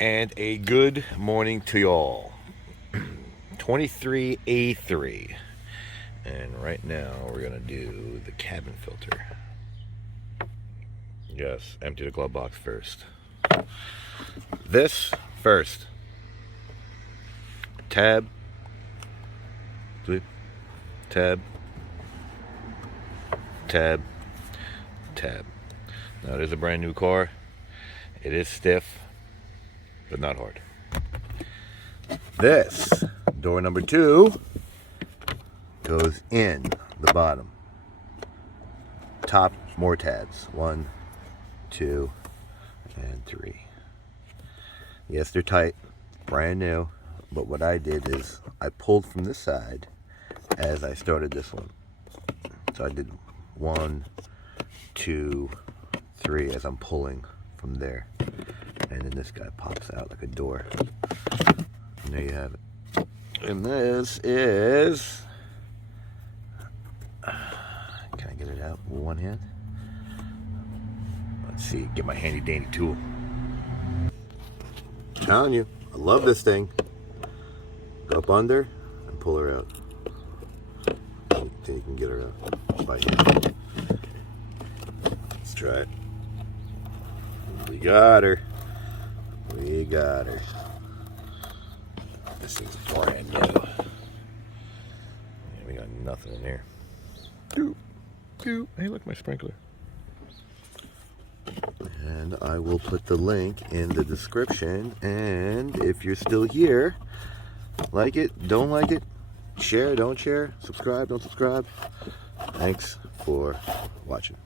And a good morning to y'all. 23 A3. And right now we're going to do the cabin filter. Yes, empty the glove box first. This first. Tab. Tab. Tab. Tab. Now it is a brand new car. It is stiff, but not hard. This, door number 2, goes in the bottom. Top, more tabs. 1, 2, and 3. Yes, they're tight, brand new, but what I did is I pulled from this side as I started this one. So I did 1, 2, 3 as I'm pulling from there. And then this guy pops out like a door. And there you have it. And this is... Can I get it out with one hand? Let's see, get my handy dandy tool. I'm telling you, I love this thing. Go up under and pull her out. Until you can get her out by hand. Let's try it. We got her. We got her. This thing's brand new. Yeah, we got nothing in here. Hey, look, my sprinkler. And I will put the link in the description. And if you're still here, like it, don't like it, share, don't share, subscribe, don't subscribe. Thanks for watching.